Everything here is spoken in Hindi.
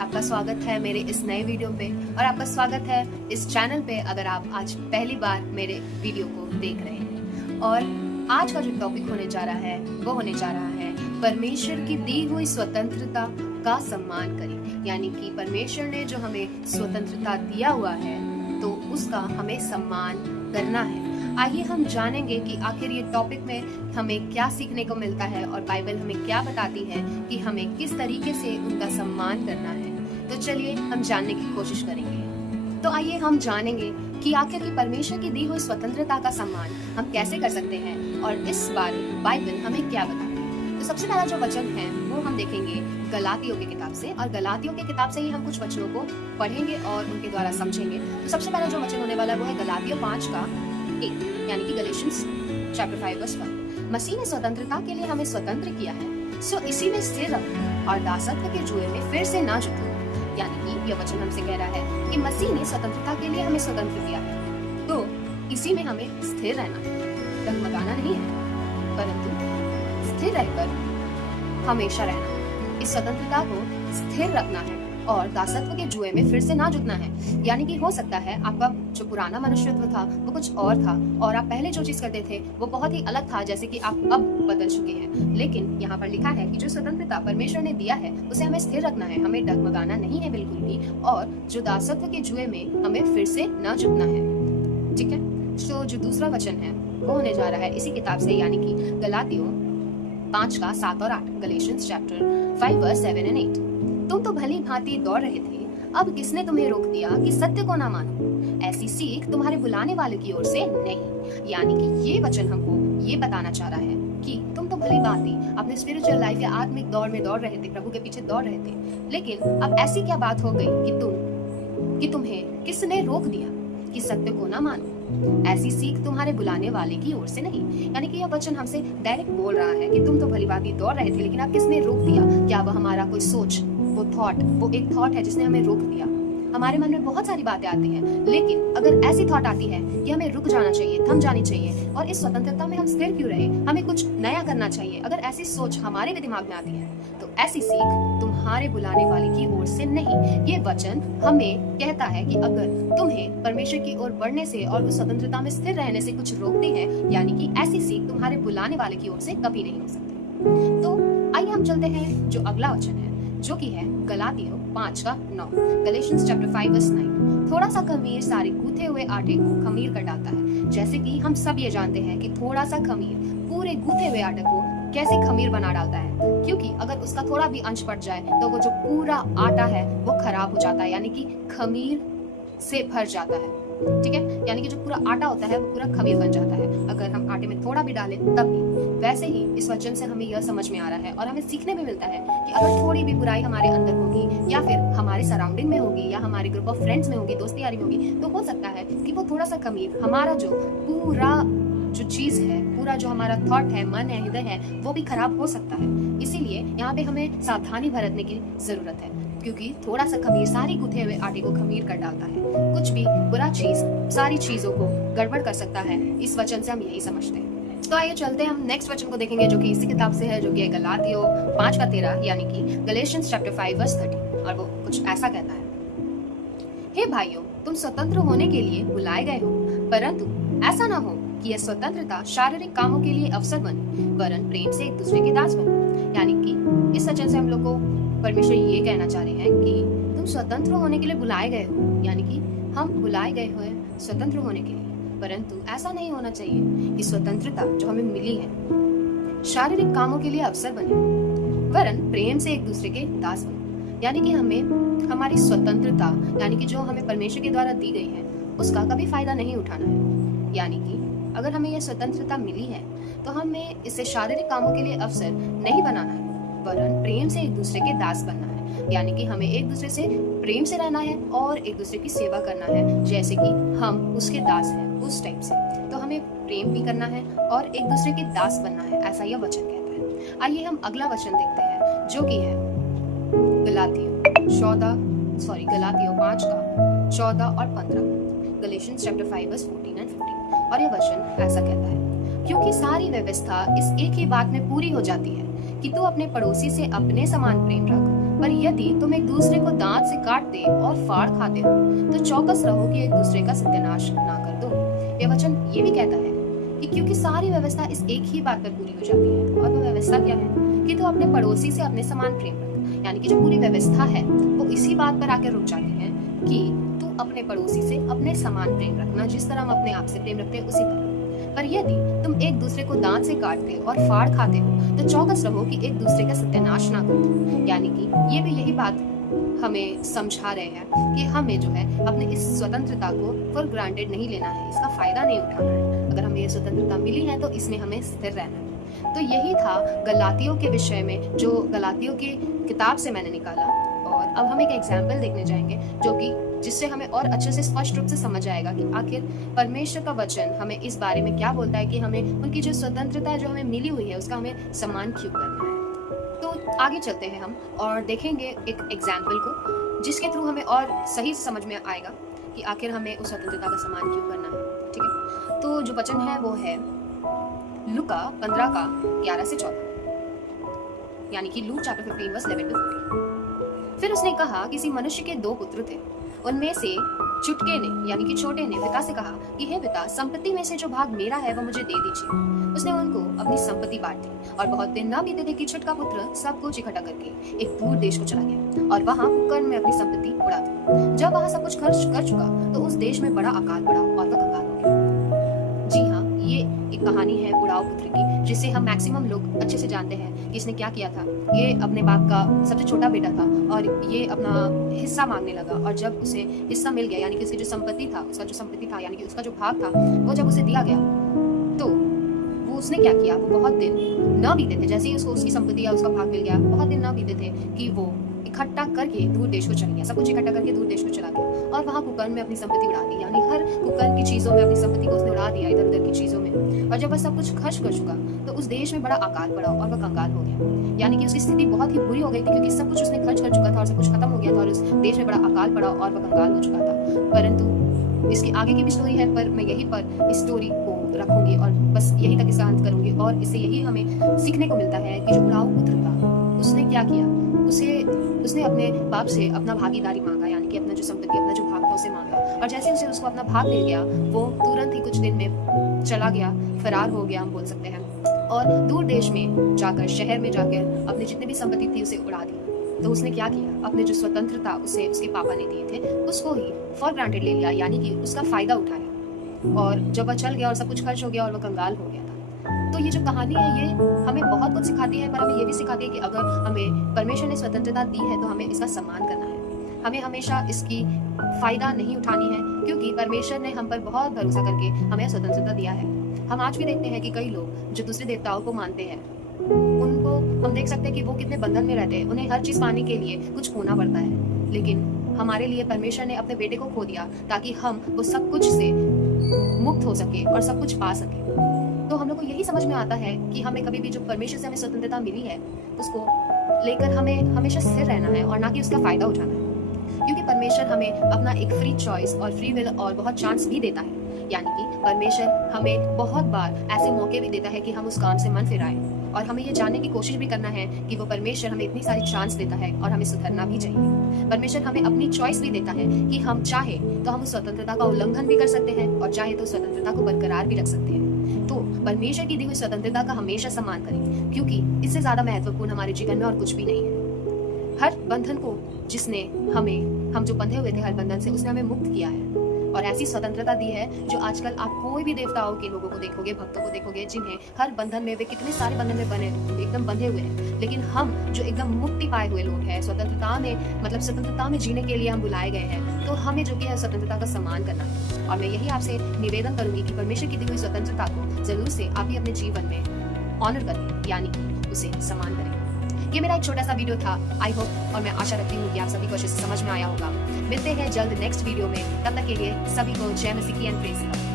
आपका स्वागत है मेरे इस नए वीडियो पे और आपका स्वागत है इस चैनल पे अगर आप आज पहली बार मेरे वीडियो को देख रहे हैं। और आज का जो टॉपिक होने जा रहा है वो होने जा रहा है परमेश्वर की दी हुई स्वतंत्रता का सम्मान करें। यानी कि परमेश्वर ने जो हमें स्वतंत्रता दिया हुआ है तो उसका हमें सम्मान करना है। आइए हम जानेंगे कि आखिर ये टॉपिक में हमें क्या सीखने को मिलता है और बाइबल हमें क्या बताती है कि हमें किस तरीके से उनका सम्मान करना है। तो चलिए हम जानने की कोशिश करेंगे। तो आइए हम जानेंगे कि आखिर की परमेश्वर की दी हुई स्वतंत्रता का सम्मान हम कैसे कर सकते हैं और इस बारे बाइबल हमें क्या बताती है। तो सबसे पहला जो वचन है वो हम देखेंगे गलातियों की किताब से, और गलातियों की किताब से ही हम कुछ वचनों को पढ़ेंगे और उनके द्वारा समझेंगे। तो सबसे पहला जो वचन होने वाला है वो है गलातियों 5:1 यानी कि गैलेशियंस चैप्टर 5:1। मसीह ने स्वतंत्रता के लिए हमें स्वतंत्र किया है, सो इसी में स्थिर रहो और दासत्व के जुए में फिर से ना जुटो। यानी कि यह वचन हमसे कह रहा है कि मसीह ने स्वतंत्रता के लिए हमें स्वतंत्र किया है, तो इसी में हमें स्थिर रहना है, डगमगाना नहीं है, परंतु स्थिर रहकर हमेशा रहना है। इस स्वतंत्रता को स्थिर रखना है और दासत्व के जुए में फिर से ना जुटना है। यानी कि हो सकता है आपका जो पुराना मनुष्यत्व था वो कुछ और था और आप पहले जो चीज करते थे वो बहुत ही अलग था, जैसे कि आप अब बदल चुके हैं। लेकिन यहाँ पर लिखा है कि जो स्वतंत्रता परमेश्वर ने दिया है उसे हमें स्थिर रखना है, हमें डगमगाना नहीं है बिल्कुल भी, और जो दासत्व के जुए में हमें फिर से ना जुटना है। ठीक है, तो जो दूसरा वचन है वो होने जा रहा है इसी किताब से, यानी कि गलातियों 5:7 और 8, गैलेशियंस चैप्टर 5:7-8। तुम तो भली भांति दौड़ रहे थे, अब किसने तुम्हें रोक दिया कि सत्य को ना मानो? ऐसी सीख तुम्हारे बुलाने वाले की ओर से नहीं। यानी कि ये वचन हमको ये बताना चाह रहा है कि तुम तो भली भांति अपने स्पिरिचुअल लाइफ या आत्मिक दौड़ में दौड़ रहे थे, प्रभु के पीछे दौड़ रहे थे, लेकिन अब ऐसी क्या बात हो गई कि तुम्हें किसने रोक दिया कि सत्य को ना मानो? ऐसी सीख तुम्हारे बुलाने वाले की ओर से नहीं। यानी कि यह वचन हमसे डायरेक्ट बोल रहा है कि तुम तो भली भांति दौड़ रहे थे, लेकिन अब किसने रोक दिया? क्या वह हमारा कोई सोच, वो थॉट, वो एक थॉट है जिसने हमें रोक दिया? हमारे मन में बहुत सारी बातें आती हैं, लेकिन अगर ऐसी थॉट आती है कि हमें रुक जाना चाहिए, थम जानी चाहिए और इस स्वतंत्रता में हम स्थिर क्यों रहे, हमें कुछ नया करना चाहिए, अगर ऐसी सोच हमारे भी दिमाग में आती है तो ऐसी सीख तुम्हारे बुलाने वाले की ओर से नहीं। ये वचन हमें कहता है कि अगर तुम्हें परमेश्वर की ओर बढ़ने से और उस स्वतंत्रता में स्थिर रहने से कुछ रोकती है, यानी कि ऐसी सीख तुम्हारे बुलाने वाले की ओर से कभी नहीं हो सकती। तो आइए हम चलते हैं जो अगला वचन है, जो कि है गलातियों 5:9, गैलेशियंस चैप्टर 5:9। थोड़ा सा खमीर सारे गूथे हुए आटे को खमीर कर डालता है। जैसे कि हम सब ये जानते हैं कि थोड़ा सा खमीर पूरे गूथे हुए आटे को कैसे खमीर बना डालता है, क्योंकि अगर उसका थोड़ा भी अंश पड़ जाए तो वो जो पूरा आटा है वो खराब हो जाता है, यानी कि खमीर से भर जाता है। ठीक है, यानी कि जो पूरा आटा होता है वो पूरा खमीर बन जाता है अगर हम आटे में थोड़ा भी डालें तब भी। वैसे ही इस वचन से हमें यह समझ में आ रहा है और हमें सीखने में मिलता है कि अगर थोड़ी भी बुराई हमारे अंदर होगी या फिर हमारे सराउंडिंग में होगी या हमारे ग्रुप ऑफ फ्रेंड्स में होगी, दोस्ती यारी में होगी, तो हो सकता है कि वो थोड़ा सा खमीर हमारा जो पूरा जो चीज है, पूरा जो हमारा थॉट है, मन है, हृदय है, वो भी खराब हो सकता है। इसीलिए यहाँ पे हमें सावधानी बरतने की जरूरत है, क्योंकि थोड़ा सा खमीर सारी गुथे हुए आटे को खमीर कर डालता है। कुछ भी बुरा चीज सारी चीजों को गड़बड़ कर सकता है। इस वचन से हम यही समझते हैं। तो आइए चलते हैं, हम नेक्स्ट वचन को देखेंगे जो कि इसी किताब से है, जो कि है गलातियों 5:13 यानी कि गैलेशियंस चैप्टर 5:30, और वो कुछ ऐसा कहता है। हे भाइयों, तुम स्वतंत्र होने के लिए बुलाए गए हो, परंतु ऐसा ना हो कि यह स्वतंत्रता शारीरिक कामों के लिए अवसर बने, वरन प्रेम से एक दूसरे के दास बने। यानी कि इस वचन से हम लोग को परमेश्वर ये कहना चाह रहे हैं कि तुम स्वतंत्र होने के लिए बुलाए गए हो, यानी कि हम बुलाए गए हुए स्वतंत्र होने के लिए, परंतु ऐसा नहीं होना चाहिए कि स्वतंत्रता जो हमें मिली है शारीरिक कामों के लिए अवसर बने, वरन प्रेम से एक दूसरे के दास बने। यानी कि हमें हमारी स्वतंत्रता, यानी कि जो हमें परमेश्वर के द्वारा दी गई है, उसका कभी फायदा नहीं उठाना है। यानी कि अगर हमें यह स्वतंत्रता मिली है तो हमें इसे शारीरिक कामों के लिए अवसर नहीं बनाना है, वरन प्रेम से एक दूसरे के दास बनना है। यानी कि हमें एक दूसरे से प्रेम से रहना है और एक दूसरे की सेवा करना है, जैसे कि हम उसके दास हैं उस टाइप से। तो हमें प्रेम भी करना है और एक दूसरे के दास बनना है, ऐसा यह वचन कहता है। आइए हम अगला वचन देखते हैं, जो कि है गलातियों 5:14 और 15, गैलेशियंस चैप्टर 5:14 and 15। और यह वचन ऐसा कहता है, क्योंकि सारी व्यवस्था इस एक ही बात में पूरी हो जाती है कि तू अपने पड़ोसी से अपने समान प्रेम रख पर यदि तुम एक दूसरे को दांत से काटते और फाड़ खाते हो तो चौकस रहो कि एक दूसरे का सत्यानाश ना कर दो। यह वचन ये भी कहता है कि क्योंकि सारी व्यवस्था इस एक ही बात पर पूरी हो जाती है, और वो व्यवस्था क्या है कि तू अपने पड़ोसी से अपने समान प्रेम रख। यानी कि जो पूरी व्यवस्था है वो इसी बात पर आकर रुक जाती है कि तू अपने पड़ोसी से अपने समान प्रेम रखना, जिस तरह हम अपने आप से प्रेम रखते हैं उसी तरह। पर यदि तुम एक दूसरे को दांत से काटते और फाड़ खाते हो तो चौकस रहो कि एक दूसरे का सत्यानाश ना करो। यानी कि ये भी यही बात हमें समझा रहे हैं कि हमें जो है अपने इस स्वतंत्रता को फॉर ग्रांटेड नहीं लेना है, इसका फायदा नहीं उठाना है। अगर हमें ये स्वतंत्रता मिली है तो इसमें हमें स्थिर रहना है। तो यही था गलातियों के विषय में, जो गलातियों की किताब से मैंने निकाला। और अब हम एक एग्जाम्पल देखने जाएंगे जो कि जिससे हमें और अच्छे से स्पष्ट रूप से समझ आएगा कि आखिर परमेश्वर का वचन हमें इस बारे में क्या बोलता है कि हमें उनकी जो स्वतंत्रता जो हमें मिली हुई है उसका हमें सम्मान क्यों करना है। तो आगे चलते हैं हम और देखेंगे एक एग्जाम्पल को, जिसके थ्रू हमें और सही समझ में आएगा कि आखिर हमें उस स्वतंत्रता का सम्मान क्यों करना है। ठीक है, तो जो वचन है वो है लूका 15 का 11 से 14, यानी कि लूक चैप्टर 15 वर्स 11 to 14। फिर उसने कहा, किसी मनुष्य के 2 पुत्र थे। उनमें से चुटके ने यानी कि छोटे ने पिता से कहा कि हे पिता, संपत्ति में से जो भाग मेरा है वह मुझे दे दीजिए। उसने उनको अपनी संपत्ति बांट दी। और बहुत दिन न बीते थे कि छुटका पुत्र सब कुछ इकट्ठा करके एक दूर देश को चला गया और वहां कुकर्म में अपनी संपत्ति उड़ा दी। जब वहां सब कुछ खर्च कर चुका तो उस देश में बड़ा अकाल पड़ा और वह कंगाल हो गया। जी हाँ, ये एक कहानी है उड़ाऊ पुत्र की, जिसे हम मैक्सिमम लोग अच्छे से जानते हैं कि इसने क्या किया था। ये अपने बाप का सबसे छोटा बेटा था और ये अपना हिस्सा मांगने लगा। और जब उसे हिस्सा मिल गया, यानी कि उसकी जो संपत्ति था यानी कि उसका जो भाग था, वो जब उसे दिया गया तो वो उसने क्या किया, वो बहुत दिन न बीते थे, जैसे ही उसको उसकी संपत्ति या उसका भाग मिल गया, बहुत दिन न बीते थे कि वो इकट्ठा करके दूर देश को चल गया। सब कुछ इकट्ठा करके दूर देश को चला गया और वहाँ कुकर्म में अपनी संपत्ति उड़ा दी। यानी हर कुकर्म की चीजों में अपनी संपत्ति को उसने उड़ा दिया, इधर उधर की चीजों में। और जब वह सब कुछ खर्च कर चुका तो उस देश में बड़ा अकाल पड़ा और वह कंगाल हो गया। यानी कि उसकी स्थिति बहुत ही बुरी हो गई थी, क्योंकि सब कुछ उसने खर्च कर चुका था और सब कुछ खत्म हो गया था और उस देश में बड़ा अकाल पड़ा और वह कंगाल हो चुका था। परंतु इसकी आगे की भी स्टोरी है, पर मैं यहीं पर इस स्टोरी को रखूंगी और बस यहीं तक इसका अंत करूंगी। और इससे यही हमें सीखने को मिलता है कि जो उड़ाऊ पुत्र था उसने क्या किया, उसने अपने बाप से अपना भागीदारी मांगा, यानी कि अपना जो संपत्ति, अपना जो भाग था उसे मांगा। और जैसे उसे उसको अपना भाग मिल गया, वो तुरंत ही कुछ दिन में चला गया, फरार हो गया हम बोल सकते हैं। और दूर देश में जाकर, शहर में जाकर अपनी जितनी भी संपत्ति थी उसे उड़ा दी। तो उसने क्या किया, अपने जो स्वतंत्रता उसे उसके पापा ने दिए थे उसको ही फॉर ग्रांटेड ले लिया, यानी कि उसका फायदा उठाया। और जब वह चल गया और सब कुछ खर्च हो गया और वह कंगाल हो गया था। तो ये जो कहानी है ये हमें बहुत कुछ सिखाती है, पर हमें ये भी सिखाती है कि अगर हमें परमेश्वर ने स्वतंत्रता दी है तो हमें इसका सम्मान करना है। हमें हमेशा इसकी फायदा नहीं उठानी है, क्योंकि परमेश्वर ने हम पर बहुत भरोसा करके हमें स्वतंत्रता दिया है। हम आज भी देखते हैं कि कई लोग जो दूसरे देवताओं को मानते हैं, उनको हम देख सकते हैं कि वो कितने बंधन में रहते हैं। उन्हें हर चीज पाने के लिए कुछ खोना पड़ता है, लेकिन हमारे लिए परमेश्वर ने अपने बेटे को खो दिया ताकि हम वो सब कुछ से मुक्त हो सके और सब कुछ पा सके। तो हम लोग को यही समझ में आता है कि हमें कभी भी जो परमेश्वर से हमें स्वतंत्रता मिली है उसको लेकर हमें हमेशा स्थिर रहना है और ना कि उसका फायदा उठाना है। क्योंकि परमेश्वर हमें अपना एक फ्री चॉइस और फ्री विल और बहुत चांस भी देता है। यानी कि परमेश्वर हमें बहुत बार ऐसे मौके भी देता है कि हम उस काम से मन फिराएं, और हमें ये जानने की कोशिश भी करना है कि वो परमेश्वर हमें इतनी सारी चांस देता है और हमें सुधरना भी चाहिए। परमेश्वर हमें अपनी चॉइस भी देता है कि हम चाहे तो हम उस स्वतंत्रता का उल्लंघन भी कर सकते हैं और चाहे तो स्वतंत्रता को बरकरार भी रख सकते हैं। तो परमेश्वर की दी हुई स्वतंत्रता का हमेशा सम्मान करें, क्योंकि इससे ज्यादा महत्वपूर्ण हमारे जीवन में और कुछ भी नहीं है। हर बंधन को जिसने हम जो बंधे हुए थे हर बंधन से, उसने हमें मुक्त किया है और ऐसी स्वतंत्रता दी है जो आजकल आप कोई भी देवताओं के लोगों को देखोगे, भक्तों को देखोगे, जिन्हें हर बंधन में, वे कितने सारे बंधन में बने एकदम बंधे हुए हैं। लेकिन हम जो एकदम मुक्ति पाए हुए लोग हैं, स्वतंत्रता में मतलब स्वतंत्रता में जीने के लिए हम बुलाए गए हैं, तो हमें जो कि है स्वतंत्रता का सम्मान करना है। और मैं यही आपसे निवेदन करूंगी कि परमेश्वर की दी हुई स्वतंत्रता को जरूर से आप भी अपने जीवन में ऑनर करें, यानी कि उसे सम्मान करें। ये मेरा एक छोटा सा वीडियो था, आई होप और मैं आशा रखती हूँ कि आप सभी को अच्छे से समझ में आया होगा। मिलते हैं जल्द नेक्स्ट वीडियो में, तब तक के लिए सभी को जय मसीह की एंड प्रेज़।